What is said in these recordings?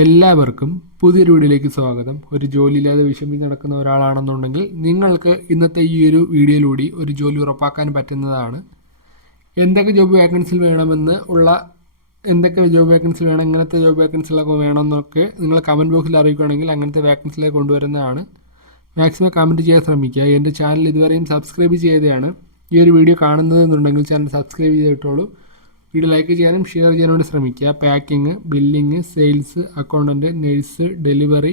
എല്ലാവർക്കും പുതിയൊരു വീഡിയോയിലേക്ക് സ്വാഗതം. ഒരു ജോലിയില്ലാതെ വിഷമി നടക്കുന്ന ഒരാളാണെന്നുണ്ടെങ്കിൽ നിങ്ങൾക്ക് ഇന്നത്തെ ഈ ഒരു വീഡിയോയിലൂടെ ഒരു ജോലി ഉറപ്പാക്കാൻ പറ്റുന്നതാണ്. എന്തൊക്കെ ജോബ് വേക്കൻസിൽ വേണമെന്ന് ഉള്ള എന്തൊക്കെ ജോബ് വേക്കൻസി വേണം എങ്ങനത്തെ ജോബ് വേക്കൻസികളൊക്കെ വേണമെന്നൊക്കെ നിങ്ങൾ കമന്റ് ബോക്സിൽ അറിയിക്കുകയാണെങ്കിൽ അങ്ങനത്തെ വേക്കൻസിലേക്ക് കൊണ്ടുവരുന്നതാണ്. മാക്സിമം കമന്റ് ചെയ്യാൻ ശ്രമിക്കുക. എന്റെ ചാനൽ ഇതുവരെയും സബ്സ്ക്രൈബ് ചെയ്തതാണ്. ഈ ഒരു വീഡിയോ കാണുന്നതെന്നുണ്ടെങ്കിൽ ചാനൽ സബ്സ്ക്രൈബ് ചെയ്തിട്ടുള്ളൂ വീഡിയോ ലൈക്ക് ചെയ്യാനും ഷെയർ ചെയ്യാനും വേണ്ടി ശ്രമിക്കുക. Packing billing sales accountant nurse delivery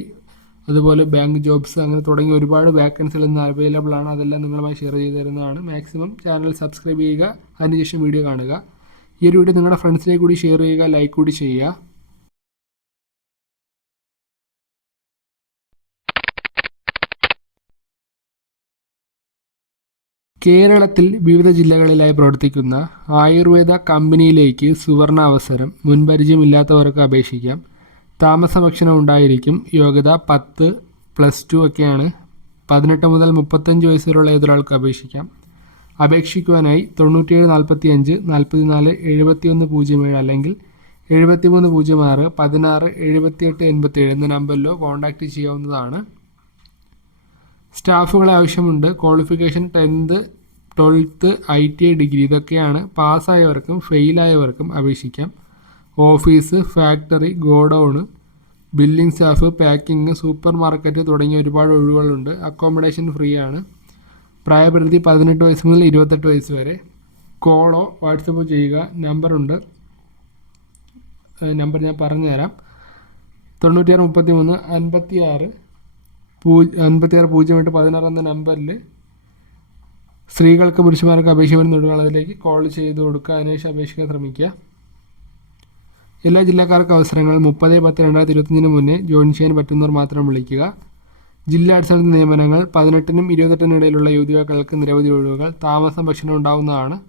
അതുപോലെ ബാങ്ക് ജോബ്സ് അങ്ങനെ തുടങ്ങിയ ഒരുപാട് വേക്കൻസികൾ ഇന്ന് അവൈലബിൾ ആണ്. അതെല്ലാം നിങ്ങളുമായി ഷെയർ ചെയ്ത് തരുന്നതാണ്. മാക്സിമം ചാനൽ സബ്സ്ക്രൈബ് ചെയ്യുക. അതിനുശേഷം വീഡിയോ കാണുക. ഈ ഒരു വീഡിയോ നിങ്ങളുടെ ഫ്രണ്ട്സിലേക്ക് കൂടി ഷെയർ ചെയ്യുക. ലൈക്ക് കൂടി ചെയ്യുക. കേരളത്തിൽ വിവിധ ജില്ലകളിലായി പ്രവർത്തിക്കുന്ന ആയുർവേദ കമ്പനിയിലേക്ക് സുവർണ അവസരം മുൻപരിചയമില്ലാത്തവർക്ക് അപേക്ഷിക്കാം. താമസ ഭക്ഷണം ഉണ്ടായിരിക്കും. യോഗ്യത പത്ത് പ്ലസ് ടു ഒക്കെയാണ്. പതിനെട്ട് മുതൽ മുപ്പത്തഞ്ച് വയസ്സ് വരെയുള്ള ഏതൊരാൾക്ക് അപേക്ഷിക്കാം. അപേക്ഷിക്കുവാനായി തൊണ്ണൂറ്റിയേഴ് നാൽപ്പത്തി അഞ്ച് നാൽപ്പത്തി നാല് എഴുപത്തിയൊന്ന് പൂജ്യം ഏഴ് അല്ലെങ്കിൽ എഴുപത്തി മൂന്ന് പൂജ്യം ആറ് പതിനാറ് എഴുപത്തിയെട്ട് എൺപത്തി ഏഴ് എന്ന നമ്പറിലോ കോൺടാക്റ്റ് ചെയ്യാവുന്നതാണ്. സ്റ്റാഫുകളെ ആവശ്യമുണ്ട്. Qualification tenth twelfth I T I degree ഇതൊക്കെയാണ് പാസ്സായവർക്കും ഫെയിലായവർക്കും അപേക്ഷിക്കാം. Office factory godown billing staff packing super market തുടങ്ങിയ ഒരുപാട് ഒഴിവുകളുണ്ട്. അക്കോമഡേഷൻ ഫ്രീ ആണ് പ്രായപരിധി പതിനെട്ട് വയസ്സ് മുതൽ ഇരുപത്തെട്ട് വയസ്സ് വരെ. കോളോ വാട്സപ്പ് ചെയ്യുക നമ്പറുണ്ട്. നമ്പർ ഞാൻ പറഞ്ഞുതരാം. തൊണ്ണൂറ്റിയാറ് മുപ്പത്തി മൂന്ന് അൻപത്തി ആറ് പൂ അൻപത്തിയാറ് പൂജ്യം എട്ട് പതിനാറ് എന്ന നമ്പറിൽ സ്ത്രീകൾക്ക് പുരുഷന്മാർക്ക് അപേക്ഷ വരുന്ന അതിലേക്ക് കോൾ ചെയ്ത് കൊടുക്കുക. അതിനുശേഷം അപേക്ഷിക്കാൻ ശ്രമിക്കുക. എല്ലാ ജില്ലക്കാർക്കും അവസരങ്ങൾ മുപ്പത് പത്ത് രണ്ടായിരത്തി ഇരുപത്തഞ്ചിന് മുന്നേ ജോയിൻ ചെയ്യാൻ പറ്റുന്നവർ മാത്രം വിളിക്കുക. ജില്ലാ അടിസ്ഥാനത്തിൽ നിയമനങ്ങൾ പതിനെട്ടിനും ഇരുപത്തെട്ടിനും ഇടയിലുള്ള യുവതികൾക്ക് നിരവധി ഒഴിവുകൾ. താമസം ഭക്ഷണം ഉണ്ടാവുന്നതാണ്.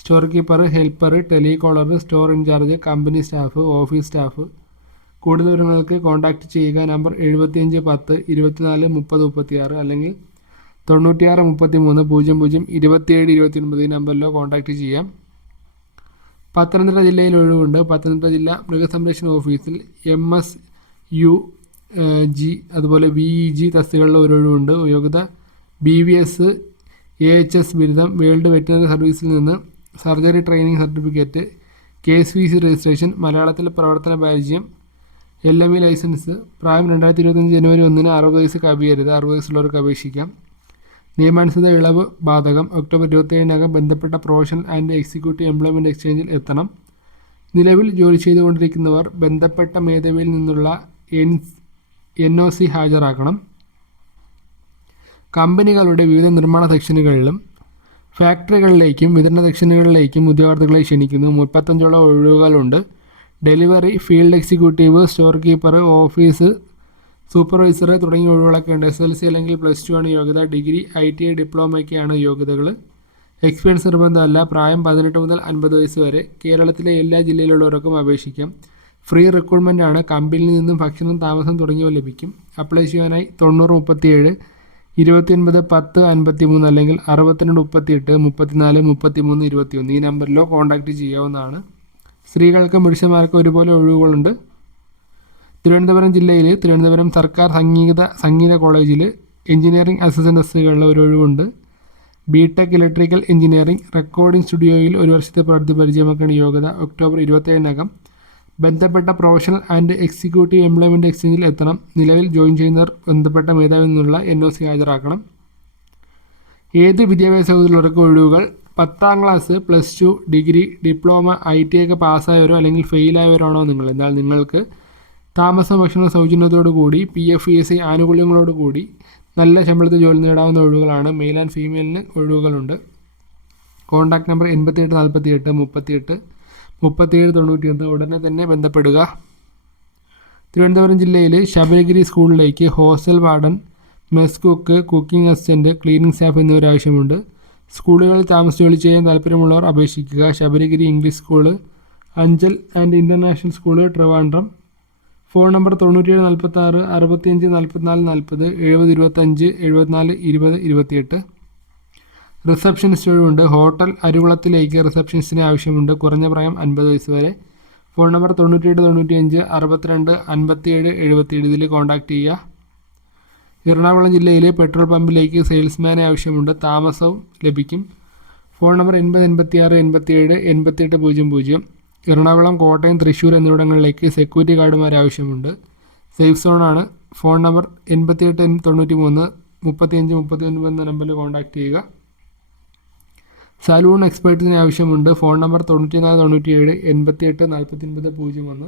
Store keeper helper telecaller store incharge company staff office staff. കൂടുതൽ വിവരങ്ങൾക്ക് കോൺടാക്റ്റ് ചെയ്യുക. നമ്പർ എഴുപത്തിയഞ്ച് പത്ത് ഇരുപത്തിനാല് മുപ്പത് മുപ്പത്തിയാറ് അല്ലെങ്കിൽ തൊണ്ണൂറ്റിയാറ് മുപ്പത്തി മൂന്ന് പൂജ്യം പൂജ്യം ഇരുപത്തിയേഴ് ഇരുപത്തി ഒൻപത് നമ്പറിലോ കോൺടാക്റ്റ് ചെയ്യാം. പത്തനംതിട്ട ജില്ലയിൽ ഒഴിവുണ്ട്. പത്തനംതിട്ട ജില്ല മൃഗസംരക്ഷണ ഓഫീസിൽ എം എസ് യു ജി അതുപോലെ വി ഇ ജി തസ്തികളിൽ ഒരു ഒഴിവുണ്ട്. യോഗ്യത B V S A H S ബിരുദം വേൾഡ് വെറ്റിനറി സർവീസിൽ നിന്ന് surgery training certificate K S V C registration മലയാളത്തിൽ പ്രവർത്തന പരിചയം എൽ എം ഇ ലൈസൻസ് പ്രായം രണ്ടായിരത്തി ഇരുപത്തഞ്ച് ജനുവരി ഒന്നിന് അറുപത് വയസ്സ് കവിയരുത്. അറുപത് വയസ്സുള്ളവർക്ക് അപേക്ഷിക്കാം. നിയമാനുസൃത ഇളവ് ബാധകം ഒക്ടോബർ ഇരുപത്തിയേഴിനകം ബന്ധപ്പെട്ട പ്രൊഫഷണൽ ആൻഡ് എക്സിക്യൂട്ടീവ് എംപ്ലോയ്മെന്റ് എക്സ്ചേഞ്ചിൽ എത്തണം. നിലവിൽ ജോലി ചെയ്തുകൊണ്ടിരിക്കുന്നവർ ബന്ധപ്പെട്ട മേധാവിയിൽ നിന്നുള്ള എൻ എൻ ഒ സി ഹാജരാക്കണം. കമ്പനികളുടെ വിവിധ നിർമ്മാണ സെക്ഷനുകളിലും ഫാക്ടറികളിലേക്കും വിതരണ സെക്ഷനുകളിലേക്കും ഉദ്യോഗാർത്ഥികളെ ക്ഷണിക്കുന്നു. മുപ്പത്തഞ്ചോളം ഒഴിവുകളുണ്ട്. Delivery field executive store keeper office supervisor തുടങ്ങിയ ഒഴിവുകളൊക്കെ ഉണ്ട്. എസ് എൽ സി അല്ലെങ്കിൽ പ്ലസ് ടു ആണ് യോഗ്യത. ഡിഗ്രി ഐ ടി ഐ ഡിപ്ലോമയൊക്കെയാണ് യോഗ്യതകൾ എക്സ്പീരിയൻസ് നിർബന്ധമല്ല. പ്രായം പതിനെട്ട് മുതൽ അൻപത് വയസ്സ് വരെ. കേരളത്തിലെ എല്ലാ ജില്ലയിലുള്ളവർക്കും അപേക്ഷിക്കാം. ഫ്രീ റിക്രൂട്ട്മെന്റ് ആണ്. കമ്പനിയിൽ നിന്നും ഭക്ഷണം താമസം തുടങ്ങിയവ ലഭിക്കും. അപ്ലൈ ചെയ്യാനായി തൊണ്ണൂറ് മുപ്പത്തിയേഴ് ഇരുപത്തിയൊൻപത് പത്ത് അൻപത്തി മൂന്ന് അല്ലെങ്കിൽ അറുപത്തിരണ്ട് മുപ്പത്തിയെട്ട് മുപ്പത്തിനാല് മുപ്പത്തി മൂന്ന് ഇരുപത്തിയൊന്ന് ഈ നമ്പറിലോ കോൺടാക്റ്റ് ചെയ്യാവുന്നതാണ്. സ്ത്രീകൾക്കും പുരുഷന്മാർക്കും ഒരുപോലെ ഒഴിവുകളുണ്ട്. തിരുവനന്തപുരം ജില്ലയിൽ തിരുവനന്തപുരം സർക്കാർ സംഗീത സംഗീത കോളേജിൽ എഞ്ചിനീയറിംഗ് അസിസ്റ്റന്റ് തസ്തികകളിൽ ഒരു ഒഴിവുണ്ട്. B tech electrical engineering recording സ്റ്റുഡിയോയിൽ ഒരു വർഷത്തെ പ്രവൃത്തി പരിചയമാക്കേണ്ട യോഗ്യത ഒക്ടോബർ ഇരുപത്തേഴിനകം ബന്ധപ്പെട്ട പ്രൊഫഷണൽ ആൻഡ് എക്സിക്യൂട്ടീവ് എംപ്ലോയ്മെന്റ് എക്സ്ചേഞ്ചിൽ എത്തണം. നിലവിൽ ജോയിൻ ചെയ്യുന്നവർ ബന്ധപ്പെട്ട മേധാവിൽ നിന്നുള്ള എൻ ഒ സി ഹാജരാക്കണം. ഏത് വിദ്യാഭ്യാസ വകുപ്പിലുള്ളവർക്ക് ഒഴിവുകൾ? പത്താം class plus two degree diploma I T ഒക്കെ പാസ്സായവരോ അല്ലെങ്കിൽ ഫെയിലായവരാണോ നിങ്ങൾ? എന്നാൽ നിങ്ങൾക്ക് താമസ ഭക്ഷണ സൗജന്യത്തോടു കൂടി P F E S I ആനുകൂല്യങ്ങളോട് കൂടി നല്ല ശമ്പളത്തിൽ ജോലി നേടാവുന്ന ഒഴിവുകളാണ്. മെയിൽ ആൻഡ് ഫീമെയിലിന് ഒഴിവുകളുണ്ട്. കോൺടാക്ട് നമ്പർ എൺപത്തിയെട്ട് നാൽപ്പത്തി എട്ട് മുപ്പത്തിയെട്ട് മുപ്പത്തിയേഴ് തൊണ്ണൂറ്റിയൊന്ന് ഉടനെ തന്നെ ബന്ധപ്പെടുക. തിരുവനന്തപുരം ജില്ലയിൽ ശബരിഗിരി സ്കൂളിലേക്ക് hostel warden mess cook cooking assistant cleaning staff എന്നിവർ ആവശ്യമുണ്ട്. സ്കൂളുകളിൽ താമസ ജോലി ചെയ്യാൻ താല്പര്യമുള്ളവർ അപേക്ഷിക്കുക. Sabarigiri English school Anchal and international school Trivandrum phone number തൊണ്ണൂറ്റിയേഴ് നാൽപ്പത്തി ആറ് അറുപത്തിയഞ്ച് നാൽപ്പത്തിനാല് നാൽപ്പത് എഴുപത് ഇരുപത്തഞ്ച് എഴുപത്തിനാല് ഇരുപത് ഇരുപത്തിയെട്ട്. റിസപ്ഷനിസ്റ്റ് ഒഴിവുണ്ട് ഹോട്ടൽ അരുകുളത്തിലേക്ക് റിസപ്ഷനിസ്റ്റിന് ആവശ്യമുണ്ട്. കുറഞ്ഞ പ്രായം അൻപത് വയസ്സ് വരെ. ഫോൺ നമ്പർ തൊണ്ണൂറ്റിയെട്ട് തൊണ്ണൂറ്റിയഞ്ച് അറുപത്തിരണ്ട് അൻപത്തിയേഴ് എഴുപത്തിയേഴ് ഇതിൽ കോൺടാക്റ്റ് ചെയ്യുക. എറണാകുളം ജില്ലയിലെ പെട്രോൾ പമ്പിലേക്ക് സെയിൽസ്മാനെ ആവശ്യമുണ്ട്. താമസവും ലഭിക്കും. ഫോൺ നമ്പർ എൺപത് എൺപത്തിയാറ് എൺപത്തിയേഴ് എൺപത്തിയെട്ട് പൂജ്യം പൂജ്യം. എറണാകുളം കോട്ടയം തൃശ്ശൂർ എന്നിവിടങ്ങളിലേക്ക് സെക്യൂരിറ്റി ഗാർഡുമാരെ ആവശ്യമുണ്ട്. സേഫ് സോണാണ് ഫോൺ നമ്പർ എൺപത്തിയെട്ട് തൊണ്ണൂറ്റി മൂന്ന് മുപ്പത്തിയഞ്ച് മുപ്പത്തി ഒൻപത് എന്ന നമ്പറിൽ കോൺടാക്റ്റ് ചെയ്യുക. സലൂൺ എക്സ്പേർട്ടിന് ആവശ്യമുണ്ട്. ഫോൺ നമ്പർ തൊണ്ണൂറ്റി നാല് തൊണ്ണൂറ്റി ഏഴ് എൺപത്തിയെട്ട് നാൽപ്പത്തി ഒൻപത് പൂജ്യം ഒന്ന്.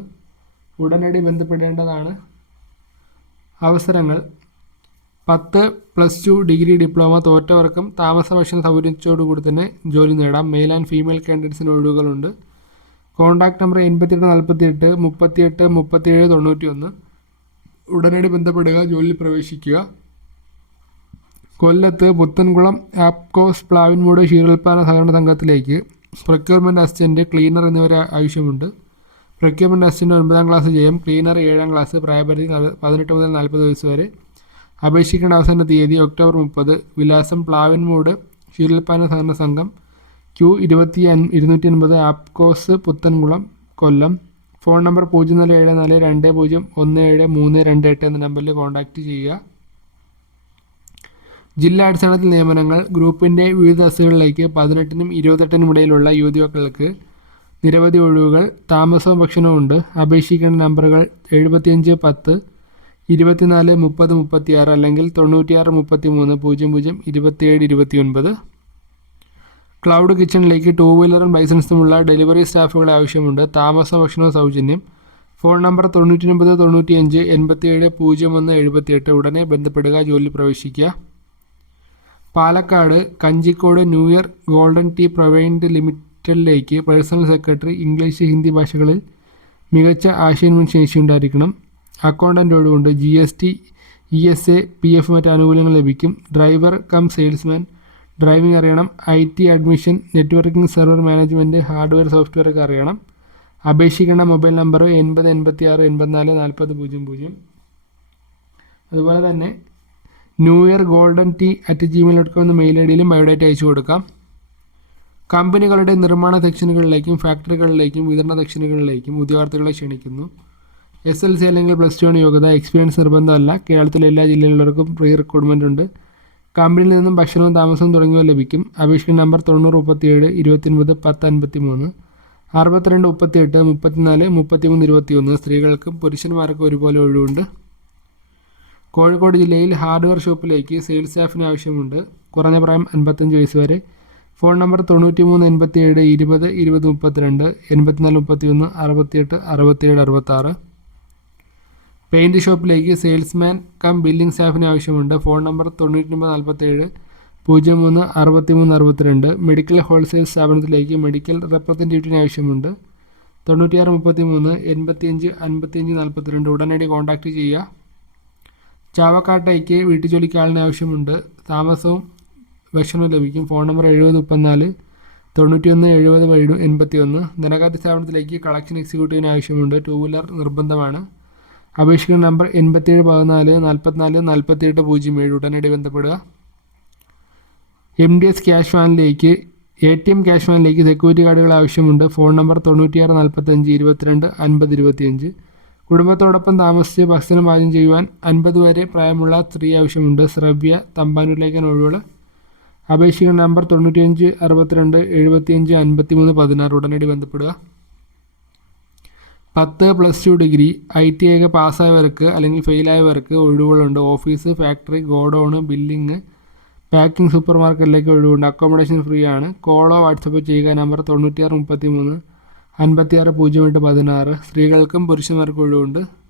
ഉടനടി ബന്ധപ്പെടേണ്ടതാണ്. അവസരങ്ങൾ. പത്ത് പ്ലസ് ടു ഡിഗ്രി ഡിപ്ലോമ തോറ്റവർക്കും താമസ ഭക്ഷണ സൗകര്യത്തോടുകൂടി തന്നെ ജോലി നേടാം. മെയിൽ ആൻഡ് ഫീമെയിൽ കാൻഡിഡേറ്റ്സിന് ഒഴിവുകളുണ്ട്. കോൺടാക്ട് നമ്പർ എൺപത്തിയെട്ട് നാൽപ്പത്തിയെട്ട് മുപ്പത്തിയെട്ട് മുപ്പത്തിയേഴ് തൊണ്ണൂറ്റി ഒന്ന് ഉടനടി ബന്ധപ്പെടുക ജോലിയിൽ പ്രവേശിക്കുക. കൊല്ലത്ത് പുത്തൻകുളം ആപ്കോസ് പ്ലാവിൻമൂട് ക്ഷീരോത്പാദന സഹകരണ സംഘത്തിലേക്ക് പ്രൊക്യൂർമെന്റ് അസിസ്റ്റന്റ് ക്ലീനർ എന്നിവരെ ആവശ്യമുണ്ട്. പ്രൊക്യൂർമെന്റ് അസിസ്റ്റന്റ് ഒൻപതാം ക്ലാസ് ചെയ്യും ക്ലീനർ ഏഴാം ക്ലാസ് പ്രായപരിധി പതിനെട്ട് മുതൽ നാൽപ്പത് വയസ്സ് വരെ. അപേക്ഷിക്കേണ്ട അവസാന തീയതി ഒക്ടോബർ മുപ്പത്. വിലാസം പ്ലാവിൻമൂട് ക്ഷീരോത്പാദന സഹകരണ സംഘം ക്യു ഇരുപത്തി ഇരുന്നൂറ്റി അൻപത് ആപ്കോസ് പുത്തൻകുളം കൊല്ലം. ഫോൺ നമ്പർ പൂജ്യം നാല് ഏഴ് നാല് രണ്ട് പൂജ്യം ഒന്ന് ഏഴ് മൂന്ന് രണ്ട് എട്ട് എന്ന നമ്പറിൽ കോൺടാക്റ്റ് ചെയ്യുക. ജില്ലാ അടിസ്ഥാനത്തിൽ നിയമനങ്ങൾ ഗ്രൂപ്പിന്റെ വിവിധ ബസ്സുകളിലേക്ക് പതിനെട്ടിനും ഇരുപത്തെട്ടിനും ഇടയിലുള്ള യുവതികൾക്ക് നിരവധി ഒഴിവുകൾ താമസവും ഭക്ഷണവും ഉണ്ട്. അപേക്ഷിക്കേണ്ട നമ്പറുകൾ എഴുപത്തിയഞ്ച് പത്ത് ഇരുപത്തിനാല് മുപ്പത് മുപ്പത്തിയാറ് അല്ലെങ്കിൽ തൊണ്ണൂറ്റിയാറ് മുപ്പത്തി മൂന്ന് പൂജ്യം പൂജ്യം ഇരുപത്തിയേഴ് ഇരുപത്തി ഒൻപത് ക്ലൗഡ് കിച്ചണിലേക്ക് ടൂ വീലറും ലൈസൻസുമുള്ള ഡെലിവറി സ്റ്റാഫുകളെ ആവശ്യമുണ്ട്. താമസ ഭക്ഷണവും സൗജന്യം. ഫോൺ നമ്പർ തൊണ്ണൂറ്റി ഒൻപത് തൊണ്ണൂറ്റിയഞ്ച് എൺപത്തിയേഴ് പൂജ്യം ഒന്ന് എഴുപത്തിയെട്ട് ഉടനെ ബന്ധപ്പെടുക ജോലി പ്രവേശിക്കുക. Palakkad Kanjikode new year golden tea പ്രൊവൈൻഡ് ലിമിറ്റഡിലേക്ക് പേഴ്സണൽ സെക്രട്ടറി ഇംഗ്ലീഷ് ഹിന്ദി ഭാഷകളിൽ മികച്ച ആശയവിനിമയ ശേഷി ഉണ്ടായിരിക്കണം അക്കൗണ്ടന്റ് ഒഴിവുണ്ട് G S T E S A P F മറ്റ് ആനുകൂല്യങ്ങൾ ലഭിക്കും. ഡ്രൈവർ കം സെയിൽസ്മാൻ ഡ്രൈവിംഗ് അറിയണം I T admission networking server management hardware software ഒക്കെ അറിയണം. അപേക്ഷിക്കേണ്ട മൊബൈൽ നമ്പർ എൺപത് എൺപത്തി ആറ് എൺപത്തിനാല് നാൽപ്പത് പൂജ്യം പൂജ്യം. അതുപോലെ തന്നെ new year golden tea at gmail dot com എന്ന മെയിൽ ഐ ഡിയിലും ബയോഡേറ്റ അയച്ചു കൊടുക്കാം. കമ്പനികളുടെ നിർമ്മാണ സെക്ഷനുകളിലേക്കും ഫാക്ടറികളിലേക്കും വിതരണ സെക്ഷനുകളിലേക്കും ഉദ്യോഗാർത്ഥികളെ ക്ഷണിക്കുന്നു. എസ് എൽ സി അല്ലെങ്കിൽ പ്ലസ് ടു ആണ് യോഗ്യത. എക്സ്പീരിയൻസ് നിർബന്ധമല്ല. കേരളത്തിലെ എല്ലാ ജില്ലയിലുള്ളവർക്കും പ്രീ റിക്രൂട്ട്മെന്റ് ഉണ്ട്. കമ്പനിയിൽ നിന്നും ഭക്ഷണവും താമസവും തുടങ്ങിയവ ലഭിക്കും. അപേക്ഷിക്കുന്ന നമ്പർ തൊണ്ണൂറ് മുപ്പത്തിയേഴ് ഇരുപത്തിയൊൻപത് പത്ത് അൻപത്തി മൂന്ന് അറുപത്തിരണ്ട് മുപ്പത്തിയെട്ട് മുപ്പത്തിനാല് മുപ്പത്തിമൂന്ന് ഇരുപത്തിയൊന്ന്. സ്ത്രീകൾക്കും പുരുഷന്മാർക്കും ഒരുപോലെ ഒഴിവുണ്ട്. കോഴിക്കോട് ജില്ലയിൽ ഹാർഡ്വെയർ ഷോപ്പിലേക്ക് സെയിൽസ് സ്റ്റാഫിന് ആവശ്യമുണ്ട്. കുറഞ്ഞ പ്രായം അൻപത്തഞ്ച് വയസ്സ് വരെ. ഫോൺ നമ്പർ തൊണ്ണൂറ്റി മൂന്ന് എൺപത്തിയേഴ് ഇരുപത് ഇരുപത് മുപ്പത്തിരണ്ട് എൺപത്തിനാല് മുപ്പത്തിയൊന്ന് അറുപത്തിയെട്ട് അറുപത്തിയേഴ് അറുപത്താറ്. പെയിന്റ് ഷോപ്പിലേക്ക് സെയിൽസ്മാൻ കം ബില്ലിംഗ് സ്റ്റാഫിന് ആവശ്യമുണ്ട്. ഫോൺ നമ്പർ തൊണ്ണൂറ്റൊമ്പത് നാൽപ്പത്തേഴ് പൂജ്യം മൂന്ന് അറുപത്തി മൂന്ന് അറുപത്തിരണ്ട്. മെഡിക്കൽ ഹോൾസെയിൽ സ്ഥാപനത്തിലേക്ക് മെഡിക്കൽ റെപ്രസെന്റേറ്റീവിന് ആവശ്യമുണ്ട്. തൊണ്ണൂറ്റിയാറ് മുപ്പത്തി മൂന്ന് എൺപത്തിയഞ്ച് അൻപത്തിയഞ്ച് നാൽപ്പത്തിരണ്ട് ഉടനടി കോൺടാക്റ്റ് ചെയ്യുക. ചാവക്കാട്ടേക്ക് വീട്ടു ജോലിക്കാളിന് ആവശ്യമുണ്ട്. താമസവും ഭക്ഷണവും ലഭിക്കും. ഫോൺ നമ്പർ എഴുപത് മുപ്പത്തിനാല് തൊണ്ണൂറ്റിയൊന്ന് എഴുപത് എൺപത്തി ഒന്ന് ധനകാര്യ സ്ഥാപനത്തിലേക്ക് കളക്ഷൻ എക്സിക്യൂട്ടീവിന് ആവശ്യമുണ്ട്. ടൂ വീലർ നിർബന്ധമാണ്. അപേക്ഷിക്കുന്ന നമ്പർ എൺപത്തിയേഴ് പതിനാല് നാൽപ്പത്തിനാല് നാൽപ്പത്തിയെട്ട് പൂജ്യം ഏഴ് ഉടനടി ബന്ധപ്പെടുക. എം ഡി എസ് ക്യാഷ് വാനിലേക്ക് എ ടി എം ക്യാഷ് വാനിലേക്ക് സെക്യൂരിറ്റി കാർഡുകൾ ആവശ്യമുണ്ട്. ഫോൺ നമ്പർ തൊണ്ണൂറ്റിയാറ് നാൽപ്പത്തഞ്ച് ഇരുപത്തിരണ്ട് അൻപത് ഇരുപത്തിയഞ്ച്. കുടുംബത്തോടൊപ്പം താമസിച്ച് ഭക്ഷണം പാചകം ചെയ്യുവാൻ അൻപത് വരെ പ്രായമുള്ള സ്ത്രീ ആവശ്യമുണ്ട്. ശ്രവ്യ തമ്പാനൂരിലേക്കൻ ഒഴിവുകൾ അപേക്ഷിക്കുന്ന നമ്പർ തൊണ്ണൂറ്റിയഞ്ച് അറുപത്തിരണ്ട് എഴുപത്തിയഞ്ച് അൻപത്തി മൂന്ന് പതിനാറ് ഉടനടി ബന്ധപ്പെടുക. പത്ത് plus two degree I T I പാസ്സായവർക്ക് അല്ലെങ്കിൽ ഫെയിലായവർക്ക് ഒഴിവുകളുണ്ട്. Office factory godown billing packing super മാർക്കറ്റിലേക്ക് ഒഴിവുണ്ട്. അക്കോമഡേഷൻ ഫ്രീ ആണ്. കോളോ വാട്സപ്പ് ചെയ്യുക. നമ്പർ തൊണ്ണൂറ്റിയാറ് മുപ്പത്തി മൂന്ന് അൻപത്തിയാറ് പൂജ്യം എട്ട് പതിനാറ്. സ്ത്രീകൾക്കും പുരുഷന്മാർക്കും ഒഴിവുണ്ട്.